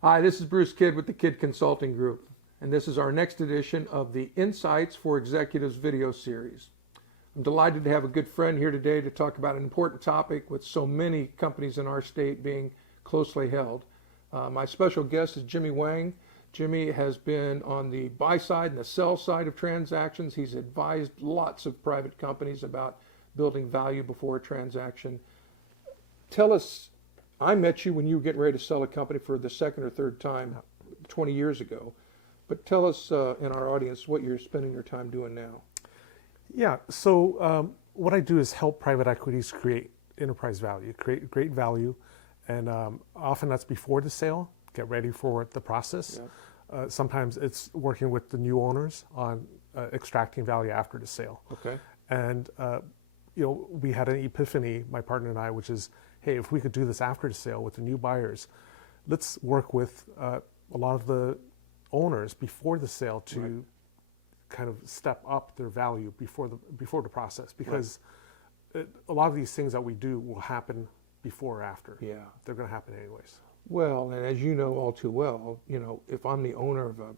Hi, this is Bruce Kidd with the Kidd Consulting Group, and this is our next edition of the Insights for Executives video series. I'm delighted to have a good friend here today to talk about an important topic with so many companies in our state being closely held. My special guest is Jemmie Wang. Jemmie has been on the buy side and the sell side of transactions. He's advised lots of private companies about building value before a transaction. Tell us, I met you when you were getting ready to sell a company for the second or third time 20 years ago. But tell us in our audience what you're spending your time doing now. Yeah, so what I do is help private equities create enterprise value, create great value, and often that's before the sale, get ready for the process. Yeah. Sometimes it's working with the new owners on extracting value after the sale. Okay. And we had an epiphany, my partner and I, which is, hey, if we could do this after the sale with the new buyers, let's work with a lot of the owners before the sale to kind of step up their value before the process, because a lot of these things that we do will happen before or after. Yeah. They're going to happen anyways. Well, and as you know all too well, if I'm the owner of a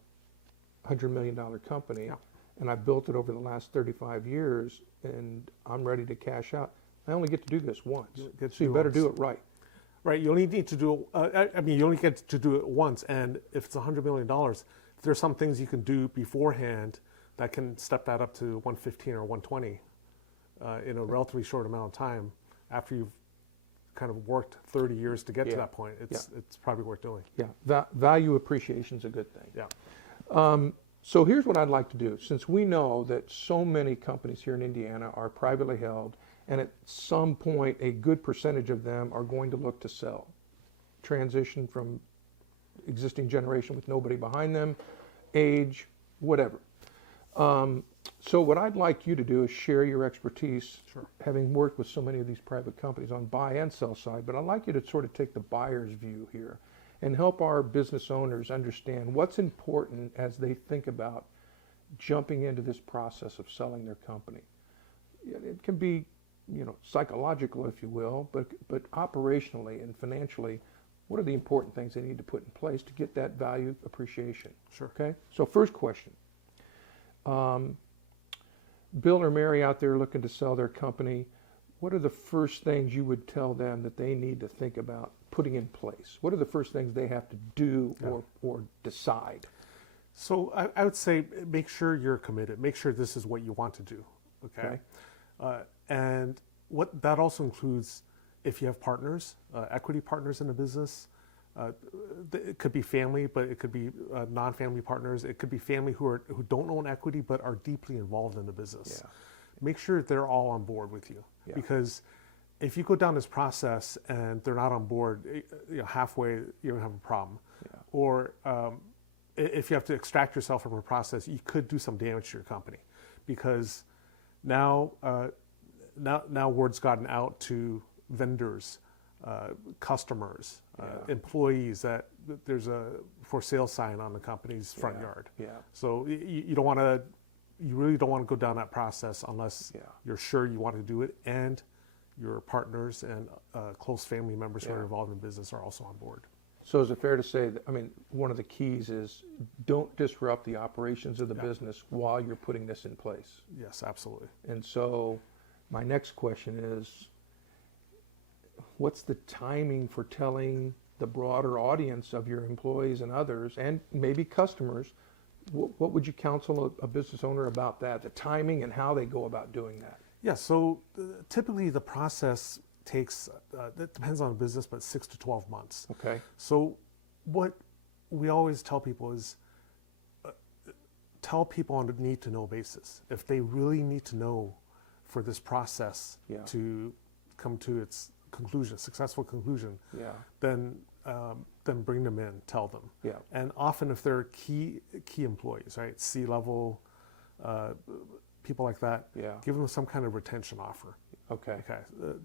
$100 million company and I built it over the last 35 years and I'm ready to cash out, I only get to do this once. So you better do it right. Right. You only need to do it. You only get to do it once. And if it's $100 million, there's some things you can do beforehand that can step that up to 115 or 120 in a relatively short amount of time after you've kind of worked 30 years to get to that point. It's probably worth doing. Yeah. Value appreciation is a good thing. Yeah. So here's what I'd like to do. Since we know that so many companies here in Indiana are privately held, and at some point a good percentage of them are going to look to sell, transition from existing generation with nobody behind them, age, whatever. So what I'd like you to do is share your expertise, having worked with so many of these private companies on buy and sell side, but I'd like you to sort of take the buyer's view here and help our business owners understand what's important as they think about jumping into this process of selling their company. It can be, psychological, if you will, but operationally and financially, what are the important things they need to put in place to get that value appreciation? Sure. Okay. So first question. Bill or Mary out there looking to sell their company, what are the first things you would tell them that they need to think about putting in place? What are the first things they have to do or decide? So I would say make sure you're committed. Make sure this is what you want to do. Okay. And what that also includes, if you have partners, equity partners in the business, it could be family, but it could be non-family partners. It could be family who don't own equity but are deeply involved in the business. Make sure they're all on board with you, because if you go down this process and they're not on board, halfway, you're gonna have a problem. Or if you have to extract yourself from a process, you could do some damage to your company, because now word's gotten out to vendors, customers, employees that there's a for sale sign on the company's front yard. So you don't want to, you really don't want to go down that process unless you're sure you want to do it, and your partners and close family members who are involved in business are also on board. So is it fair to say that, one of the keys is don't disrupt the operations of the business while you're putting this in place? Yes, absolutely. And so my next question is, what's the timing for telling the broader audience of your employees and others, and maybe customers, what would you counsel a business owner about that, the timing and how they go about doing that? Yeah, so typically the process takes, it depends on the business, but 6 to 12 months. Okay. So what we always tell people is, tell people on a need-to-know basis. If they really need to know for this process to come to its conclusion, successful conclusion, then bring them in, tell them. And often if they're key employees, right, C-level, people like that, give them some kind of retention offer. Okay.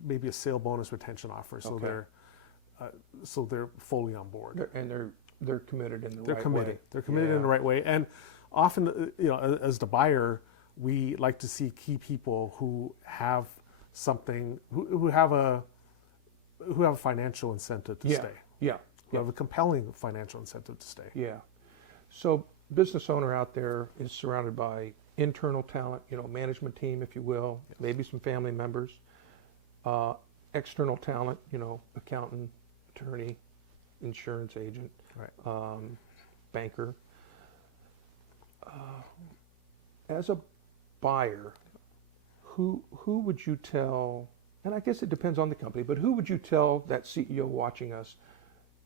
Maybe a sale bonus retention offer, so they're fully on board. They're committed in the right way. They're committed in the right way. And often, as the buyer, we like to see key people who have something, who have a financial incentive to stay. who have a compelling financial incentive to stay. Yeah. So business owner out there is surrounded by internal talent, management team, if you will, maybe some family members, external talent, accountant, attorney, insurance agent, Right. Banker. As a buyer, who would you tell, and I guess it depends on the company, but who would you tell that CEO watching us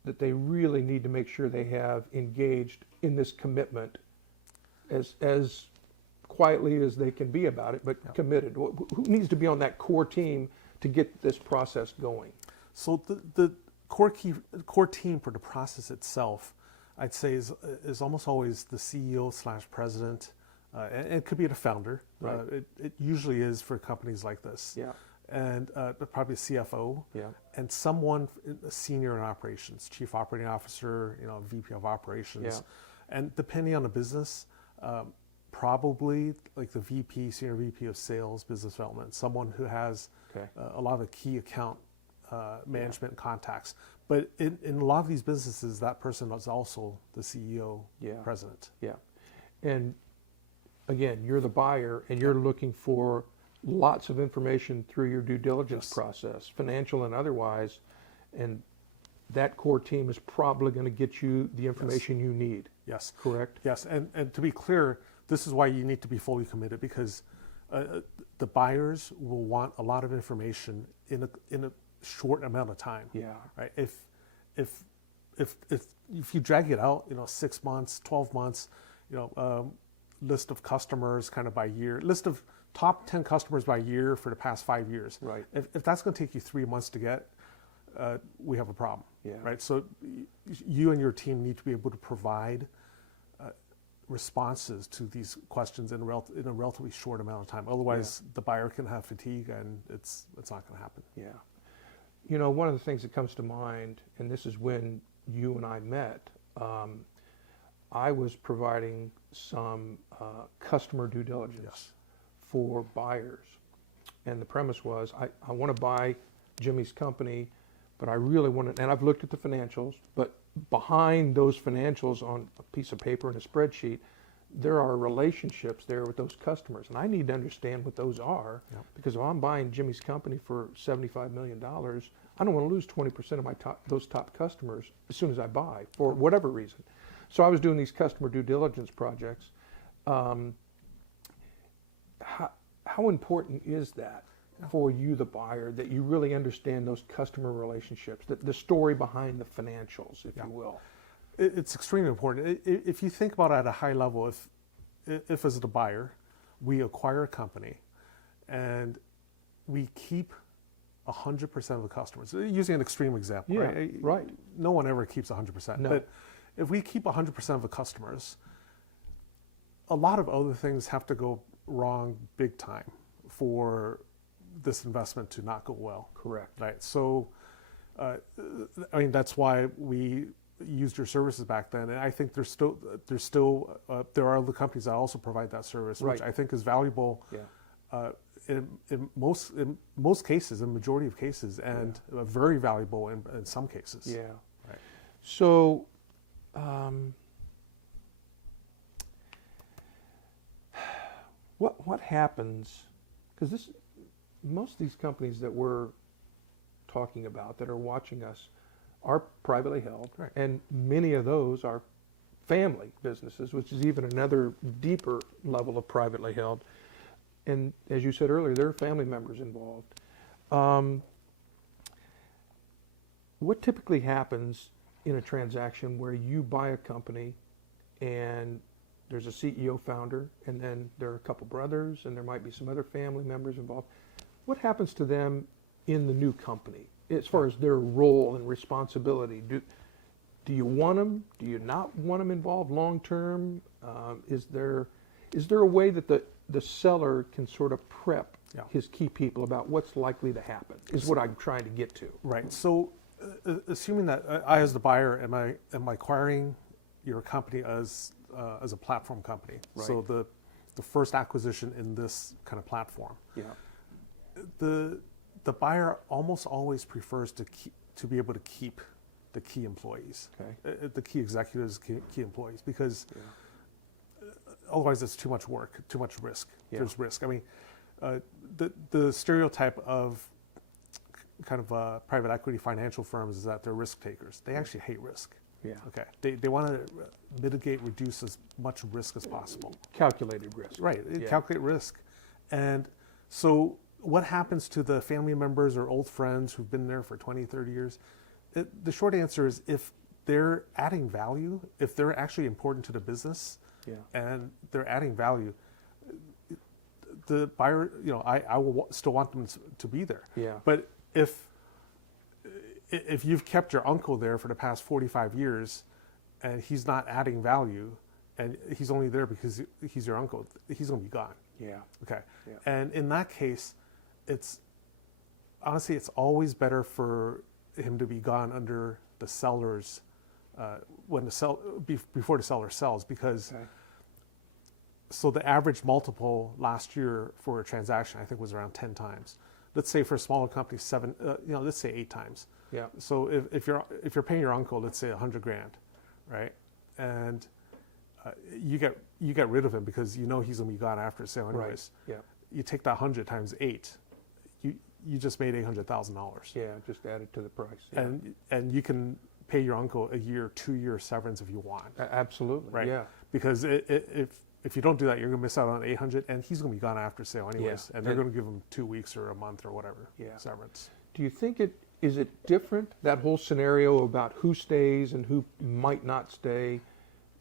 that they really need to make sure they have engaged in this commitment as quietly as they can be about it, but committed? Who needs to be on that core team to get this process going? So the core team for the process itself, I'd say is almost always the CEO/president, and it could be the founder. Right. It usually is for companies like this. Yeah. And probably a CFO. Yeah. And someone senior in operations, chief operating officer, VP of operations. Yeah. And depending on the business, probably like the senior VP of sales, business development, someone who has a lot of the key account management contacts. But in a lot of these businesses, that person is also the CEO, president. Yeah. And again, you're the buyer and you're looking for lots of information through your due diligence process, financial and otherwise, and that core team is probably going to get you the information you need. Yes. Correct? Yes. And to be clear, this is why you need to be fully committed, because the buyers will want a lot of information in a short amount of time. Yeah. Right. If you drag it out, 6 months, 12 months, list of customers kind of by year, list of top 10 customers by year for the past 5 years. Right. If that's going to take you 3 months to get, we have a problem. Yeah. Right. So you and your team need to be able to provide responses to these questions in a relatively short amount of time. Otherwise, the buyer can have fatigue, and it's not going to happen. Yeah. One of the things that comes to mind, and this is when you and I met, I was providing some customer due diligence for buyers. And the premise was, I want to buy Jemmie's company, but I really want to, and I've looked at the financials, but behind those financials on a piece of paper and a spreadsheet, there are relationships there with those customers. And I need to understand what those are, because if I'm buying Jemmie's company for $75 million, I don't want to lose 20% of those top customers as soon as I buy, for whatever reason. So I was doing these customer due diligence projects. How important is that for you, the buyer, that you really understand those customer relationships, the story behind the financials, if you will? It's extremely important. If you think about it at a high level, if as the buyer, we acquire a company and we keep 100% of the customers, using an extreme example, right? No one ever keeps 100%. No. But if we keep 100% of the customers, a lot of other things have to go wrong big time for this investment to not go well. Correct. Right. So, that's why we used your services back then, and I think there are other companies that also provide that service, which I think is valuable. In most cases, in majority of cases, and very valuable in some cases. Yeah. Right. So, what happens? Because most of these companies that we're talking about that are watching us are privately held, and many of those are family businesses, which is even another deeper level of privately held. And as you said earlier, there are family members involved. What typically happens in a transaction where you buy a company and there's a CEO founder, and then there are a couple brothers, and there might be some other family members involved? What happens to them in the new company as far as their role and responsibility? Do you want them? Do you not want them involved long term? Is there a way that the seller can sort of prep his key people about what's likely to happen? Is what I'm trying to get to. Right. So, assuming that I, as the buyer, am I acquiring your company as a platform company? Right. So the first acquisition in this kind of platform. Yeah. The buyer almost always prefers to be able to keep the key employees, Okay. the key executives, key employees, because otherwise it's too much work, too much risk. Yeah. There's risk. I mean, the stereotype of kind of private equity financial firms is that they're risk takers. They actually hate risk. Yeah. Okay. They want to mitigate, reduce as much risk as possible. Calculated risk. Right. Yeah. Calculate risk. And so what happens to the family members or old friends who've been there for 20, 30 years? The short answer is if they're adding value, if they're actually important to the business, and they're adding value, the buyer, I will still want them to be there. Yeah. But if you've kept your uncle there for the past 45 years and he's not adding value and he's only there because he's your uncle, he's going to be gone. Yeah. Okay. Yeah. And in that case, it's always better for him to be gone under the seller's before the seller sells, because so the average multiple last year for a transaction I think was around 10 times. Let's say for a smaller company, let's say 8 times. Yeah. So if you're paying your uncle, let's say $100,000, right, and you get rid of him because he's going to be gone after sale anyways. Right. Yeah. You take that 100 times 8, you just made $800,000. Yeah. Just add it to the price. Yeah. And you can pay your uncle a year, 2-year severance if you want. Absolutely. Right. Yeah. Because if you don't do that, you're going to miss out on 800, and he's going to be gone after sale anyways, and they're going to give him 2 weeks or a month or whatever severance. Do you think is it different, that whole scenario about who stays and who might not stay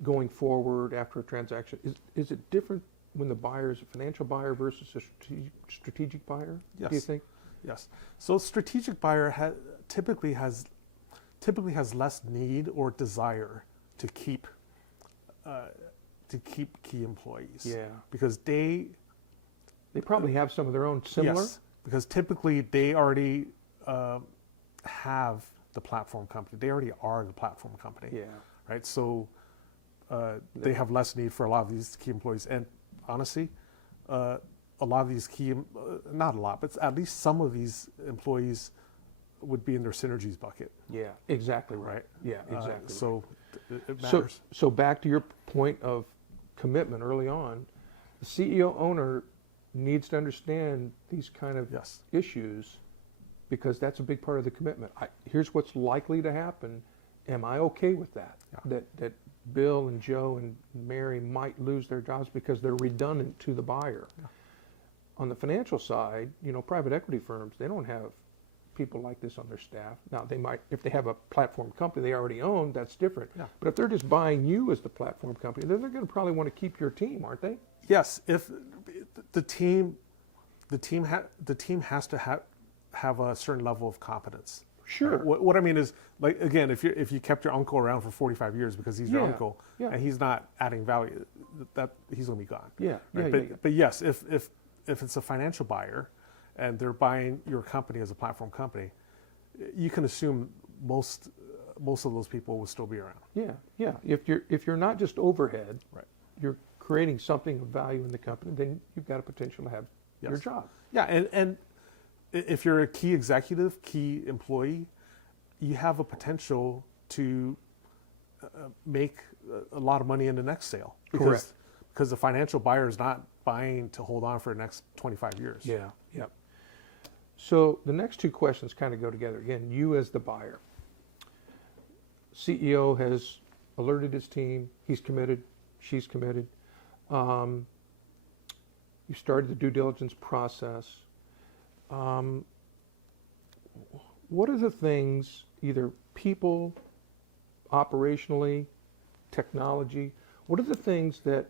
going forward after a transaction? Is it different when the buyer is a financial buyer versus a strategic buyer? Yes. Do you think? Yes. So strategic buyer typically has less need or desire to keep key employees. Yeah. Because they probably have some of their own similar. Yes, because typically they already have the platform company. They already are the platform company. Yeah. Right. So they have less need for a lot of these key employees. And honestly, a lot of these not a lot, but at least some of these employees would be in their synergies bucket. Yeah. Exactly right. Right. Yeah. Exactly. So it matters. So back to your point of commitment early on, the CEO owner needs to understand these kind of issues, because that's a big part of the commitment. Here's what's likely to happen. Am I okay with that? Yeah. That Bill and Joe and Mary might lose their jobs because they're redundant to the buyer. Yeah. On the financial side, private equity firms, they don't have people like this on their staff. Now, they might, if they have a platform company they already own, that's different. Yeah. But if they're just buying you as the platform company, then they're going to probably want to keep your team, aren't they? Yes. If the team has to have a certain level of competence. Sure. What I mean is, like, again, if you kept your uncle around for 45 years because he's your uncle and he's not adding value, that he's going to be gone. Yeah. Right? But yes, if it's a financial buyer and they're buying your company as a platform company, you can assume most of those people will still be around. Yeah. If you're not just overhead, right, you're creating something of value in the company, then you've got a potential to have your job. Yeah, and if you're a key executive, key employee, you have a potential to make a lot of money in the next sale. Correct. Because the financial buyer is not buying to hold on for the next 25 years. Yeah. So the next two questions kind of go together. Again, you as the buyer. CEO has alerted his team. He's committed. She's committed. You started the due diligence process. What are the things, either people, operationally, technology, what are the things that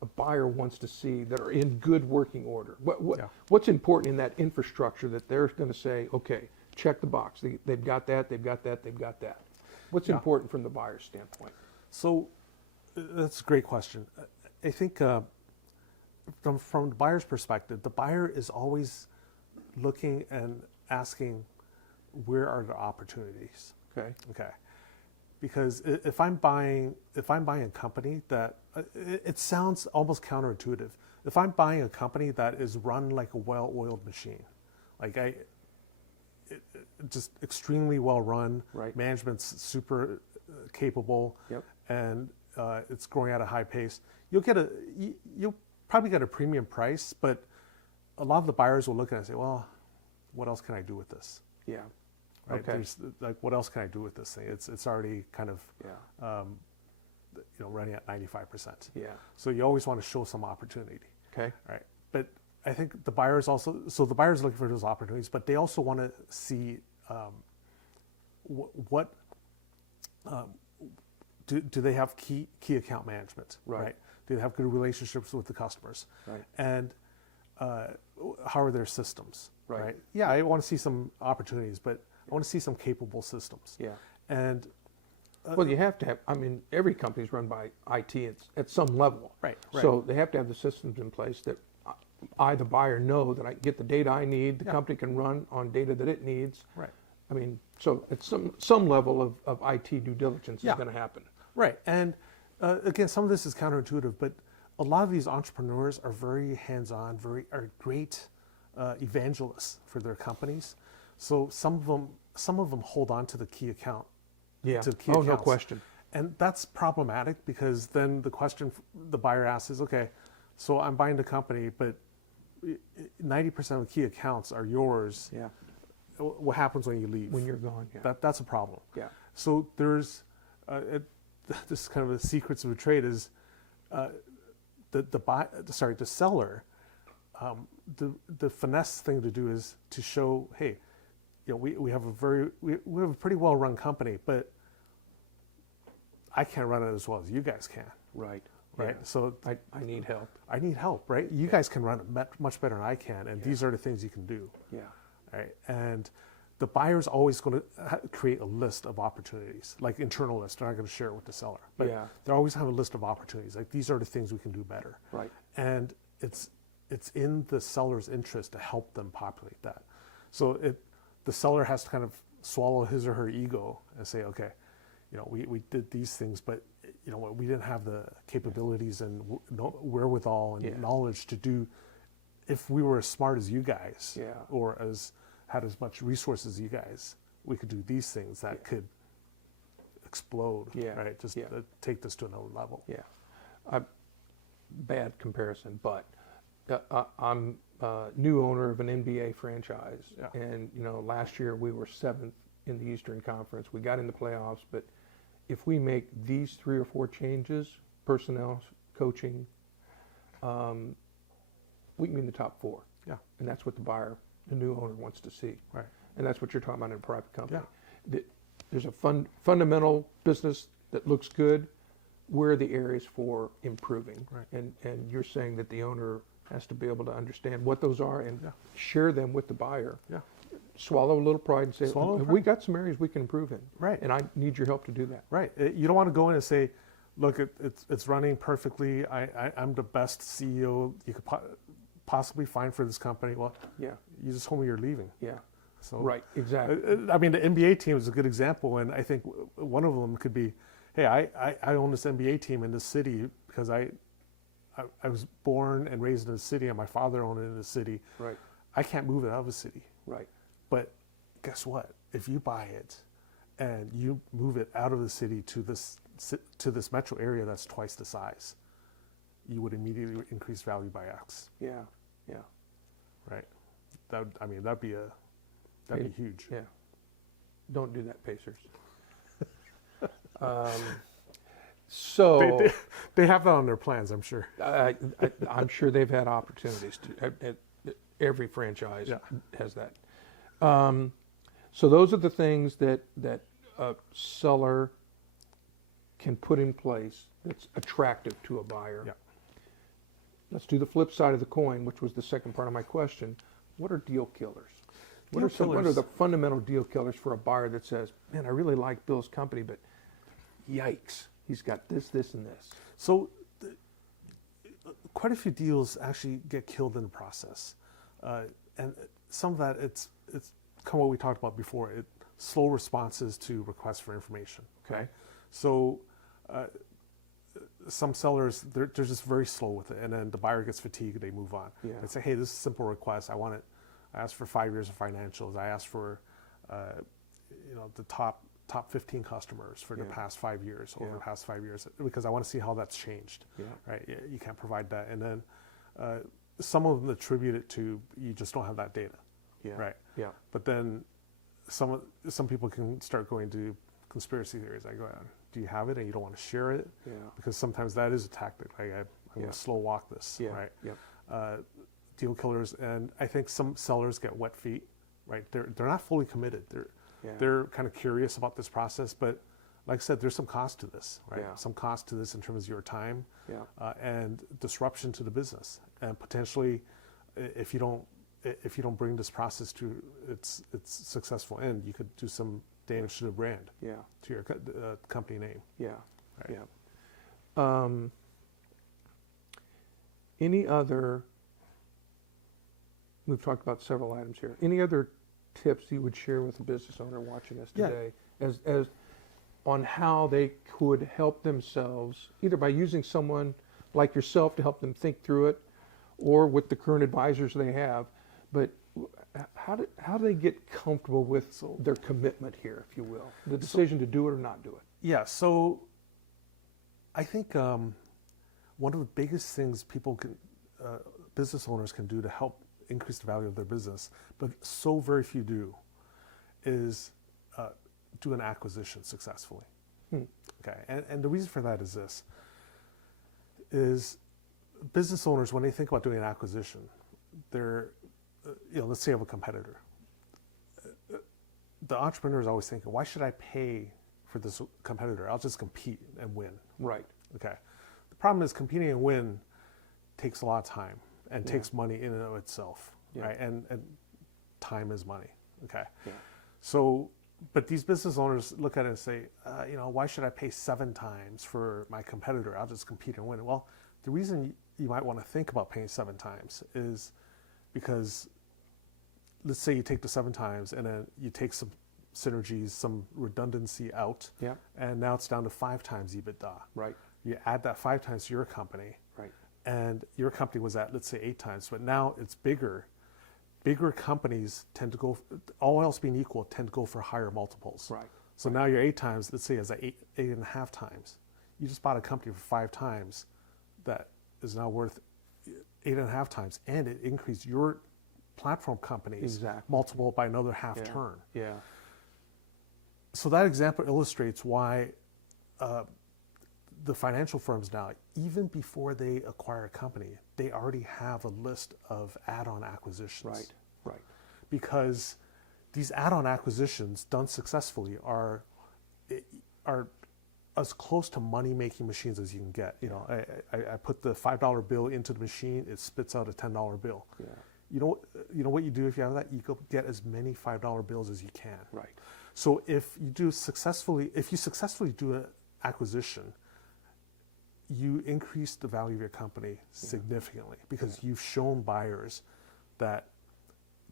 a buyer wants to see that are in good working order? What's important in that infrastructure that they're going to say, okay, check the box. They've got that, they've got that, they've got that. What's important from the buyer's standpoint? So that's a great question. I think from the buyer's perspective, the buyer is always looking and asking, where are the opportunities? Okay. Because if I'm buying a company that it sounds almost counterintuitive. If I'm buying a company that is run like a well-oiled machine, like just extremely well run. Right. Management's super capable. Yep. And it's growing at a high pace. You'll probably get a premium price, but a lot of the buyers will look at it and say, well, what else can I do with this? Yeah. Right? Okay. There's like, what else can I do with this thing? It's already kind of Yeah. running at 95%. Yeah. So you always want to show some opportunity. Okay. Right. But I think the buyers also, so the buyers are looking for those opportunities, but they also want to see what do they have key account management, Right. Do they have good relationships with the customers? Right. And how are their systems? Right. Yeah, I want to see some opportunities, but I want to see some capable systems. Yeah. And Well, you have to have, I mean, every company is run by IT at some level. Right. So they have to have the systems in place that I, the buyer, know that I get the data I need, the company can run on data that it needs. Right. I mean, so at some level of IT due diligence Yeah. is going to happen. Right. And again, some of this is counterintuitive, but a lot of these entrepreneurs are very hands-on, are great evangelists for their companies. So some of them hold on to the key account. Yeah. To key No accounts. question. And that's problematic because then the question the buyer asks is, okay, so I'm buying the company, but 90% of the key accounts are yours. Yeah. What happens when you leave? When you're gone. Yeah. That's a problem. Yeah. So there's this is kind of the secrets of a trade is the seller. The finesse thing to do is to show, hey, we have a pretty well run company, but I can't run it as well as you guys can. Right. Right. Yeah. So I need help. I need help. Right. You guys can run it much better than I can, and these are the things you can do. Yeah. Right. And the buyer's always going to create a list of opportunities, like internal list. They're not going to share it with the seller, but Yeah. they always have a list of opportunities. Like these are the things we can do better. Right. And it's in the seller's interest to help them populate that. So the seller has to kind of swallow his or her ego and say, okay, we did these things, but we didn't have the capabilities and wherewithal and knowledge to do. If we were as smart as you guys, or had as much resources as you guys, we could do these things that could explode. Right. Just take this to another level. Yeah. Bad comparison, but I'm a new owner of an NBA franchise, and last year we were 7th in the Eastern Conference. We got in the playoffs, but if we make these 3 or 4 changes, personnel, coaching, we can be in the top 4. Yeah. And that's what the new owner wants to see. Right. And that's what you're talking about in a private company. Yeah. There's a fundamental business that looks good. Where are the areas for improving? Right. And you're saying that the owner has to be able to understand what those are and share them with the buyer. Yeah. Swallow a little pride and say, we got some areas we can improve in. Right. And I need your help to do that. Right. You don't want to go in and say, look, it's running perfectly. I'm the best CEO you could possibly find for this company. Well, you just told me you're leaving. Yeah. So right. Exactly. I mean, the NBA team is a good example, and I think one of them could be, hey, I own this NBA team in this city because I was born and raised in the city, and my father owned it in the city. Right. I can't move it out of the city. Right. But guess what? If you buy it and you move it out of the city to this metro area that's twice the size, you would immediately increase value by X. Yeah. Yeah. Right. That'd be huge. Yeah. Don't do that, Pacers. So they have that on their plans, I'm sure. I'm sure they've had opportunities to. Every franchise has that. So those are the things that a seller can put in place that's attractive to a buyer. Yeah. Let's do the flip side of the coin, which was the second part of my question. What are deal killers? What are the fundamental deal killers for a buyer that says, man, I really like Bill's company, but yikes, he's got this, this, and this. So quite a few deals actually get killed in the process. And some of that, it's kind of what we talked about before, slow responses to requests for information. Okay. So some sellers, they're just very slow with it. And then the buyer gets fatigued, they move on. Yeah. They say, hey, this is a simple request. I want it. I asked for 5 years of financials. I asked for the top 15 customers for the past 5 years, over the past 5 years, because I want to see how that's changed. Right? You can't provide that, and then some of them attribute it to you just don't have that data. Right? But then some people can start going to conspiracy theories. I go, do you have it and you don't want to share it? Because sometimes that is a tactic. Like I'm going to slow walk this. Right? Deal killers, and I think some sellers get wet feet. Right? They're not fully committed. They're kind of curious about this process, but like I said, there's some cost to this, right? Some cost to this in terms of your time and disruption to the business, and potentially, if you don't bring this process to its successful end, you could do some damage to the brand, to your company name. Any other? We've talked about several items here. Any other tips you would share with a business owner watching us today, as on how they could help themselves, either by using someone like yourself to help them think through it, or with the current advisors they have, but how do they get comfortable with their commitment here, if you will, the decision to do it or not do it? Yeah, so I think one of the biggest things business owners can do to help increase the value of their business, but so very few do, is do an acquisition successfully. Okay, and the reason for that is this: is business owners, when they think about doing an acquisition, they're, let's say you have a competitor. The entrepreneur is always thinking, why should I pay for this competitor? I'll just compete and win. Right. Okay. The problem is competing and win takes a lot of time and takes money in and of itself, right? And time is money. Okay. So, but these business owners look at it and say, why should I pay 7 times for my competitor? I'll just compete and win. Well, the reason you might want to think about paying 7 times is because, let's say you take the 7 times and then you take some synergies, some redundancy out, and now it's down to 5 times EBITDA. Right. You add that 5 times to your company, right, and your company was at, let's say, 8 times, but now it's bigger. Bigger companies tend to go, all else being equal, tend to go for higher multiples. Right. So now you're 8 times, let's say it's at 8.5 times. You just bought a company for 5 times that is now worth 8.5 times, and it increased your platform company's multiple by another half turn. Yeah. So that example illustrates why the financial firms now, even before they acquire a company, they already have a list of add-on acquisitions. Right, right. Because these add-on acquisitions done successfully are as close to money-making machines as you can get. I put the $5 bill into the machine, it spits out a $10 bill. Yeah. You know what you do if you have that? You go get as many $5 bills as you can. Right. So if you successfully do an acquisition, you increase the value of your company significantly, because you've shown buyers that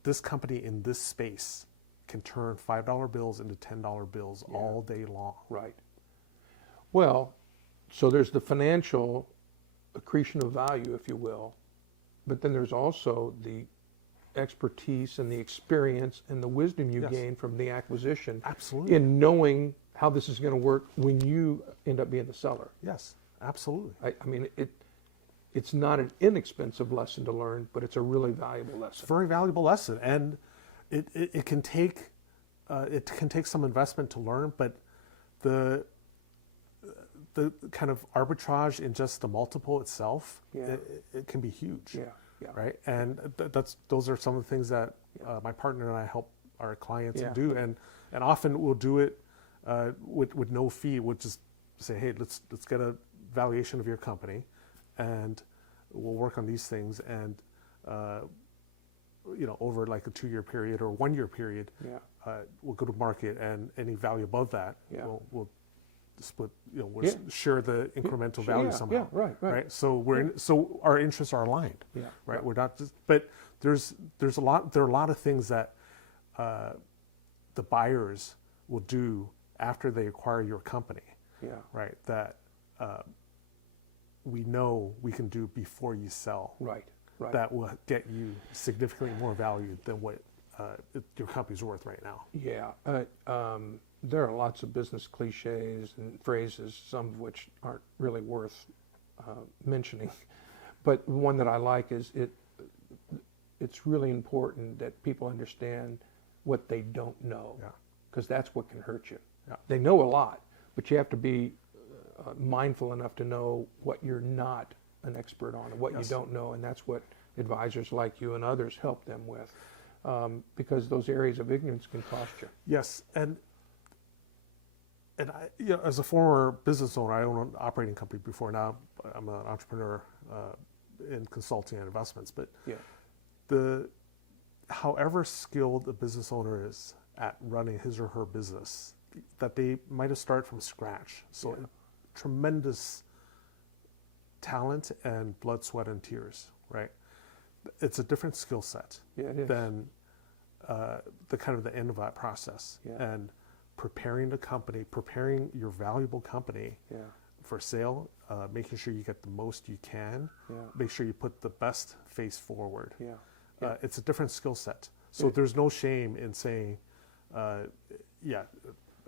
this company in this space can turn $5 bills into $10 bills all day long. Right. Well, so there's the financial accretion of value, if you will, but then there's also the expertise and the experience and the wisdom you gain from the acquisition. Absolutely. In knowing how this is going to work when you end up being the seller. Yes, absolutely. I mean, it's not an inexpensive lesson to learn, but it's a really valuable lesson. It's a very valuable lesson, and it can take some investment to learn, but the kind of arbitrage in just the multiple itself, it can be huge. Yeah. Yeah. Right, and those are some of the things that my partner and I help our clients do, and often we'll do it with no fee. We'll just say, hey, let's get a valuation of your company, and we'll work on these things, and over like a 2-year period or 1-year period, we'll go to market, and any value above that, we'll split, we'll share the incremental value somehow. Yeah, right. So so our interests are aligned. Yeah. Right. We're not just, but there are a lot of things that the buyers will do after they acquire your company. Yeah. Right. That we know we can do before you sell. Right. Right. That will get you significantly more value than what your company's worth right now. Yeah. There are lots of business cliches and phrases, some of which aren't really worth mentioning. But one that I like is it's really important that people understand what they don't know, because that's what can hurt you. Yeah. They know a lot, but you have to be mindful enough to know what you're not an expert on and what you don't know, and that's what advisors like you and others help them with, because those areas of ignorance can cost you. Yes, and I, as a former business owner, I own an operating company before. Now I'm an entrepreneur in consulting and investments. But however skilled a business owner is at running his or her business, that they might have started from scratch. So tremendous talent and blood, sweat, and tears, right? It's a different skill set than the kind of the end of that process. And preparing the company, preparing your valuable company for sale, making sure you get the most you can, make sure you put the best face forward. It's a different skill set. So there's no shame in saying,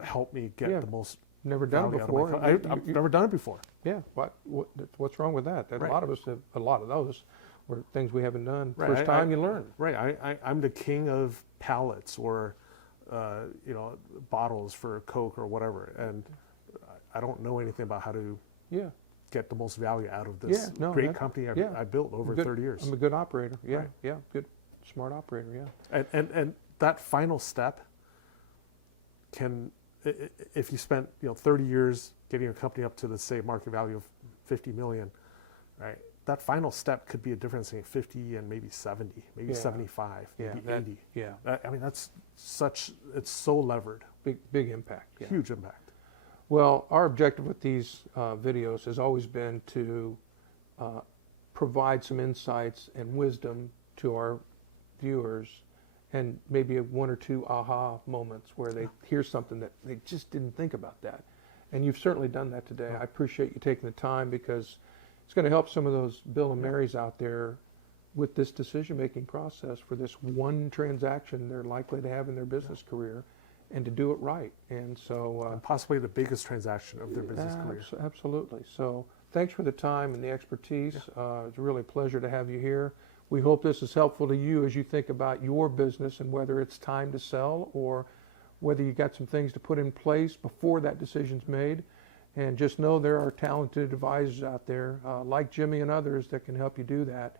help me get the most. Never done it before. I've never done it before. Yeah. What's wrong with that? A lot of us have, a lot of those were things we haven't done. First time you learn. Right. I'm the king of pallets or bottles for Coke or whatever, and I don't know anything about how to get the most value out of this great company I built over 30 years. I'm a good operator. Good, smart operator. And that final step can, if you spent 30 years getting your company up to the say market value of 50 million, right? That final step could be a difference in 50 and maybe 70, maybe 75, maybe 80. I mean, it's so levered. Big impact. Huge impact. Well, our objective with these videos has always been to provide some insights and wisdom to our viewers, and maybe one or two aha moments where they hear something that they just didn't think about that. And you've certainly done that today. I appreciate you taking the time, because it's going to help some of those Bill and Marys out there with this decision-making process for this one transaction they're likely to have in their business career, and to do it right. And so and possibly the biggest transaction of their business career. Absolutely. So thanks for the time and the expertise. It's really a pleasure to have you here. We hope this is helpful to you as you think about your business and whether it's time to sell, or whether you got some things to put in place before that decision's made. And just know there are talented advisors out there like Jemmie and others that can help you do that.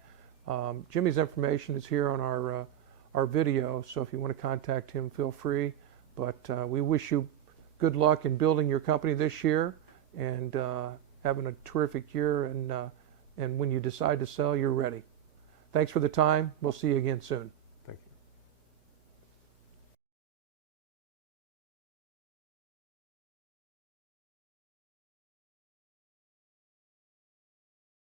Jemmie's information is here on our video, so if you want to contact him, feel free. But we wish you good luck in building your company this year, and having a terrific year. And when you decide to sell, you're ready. Thanks for the time. We'll see you again soon.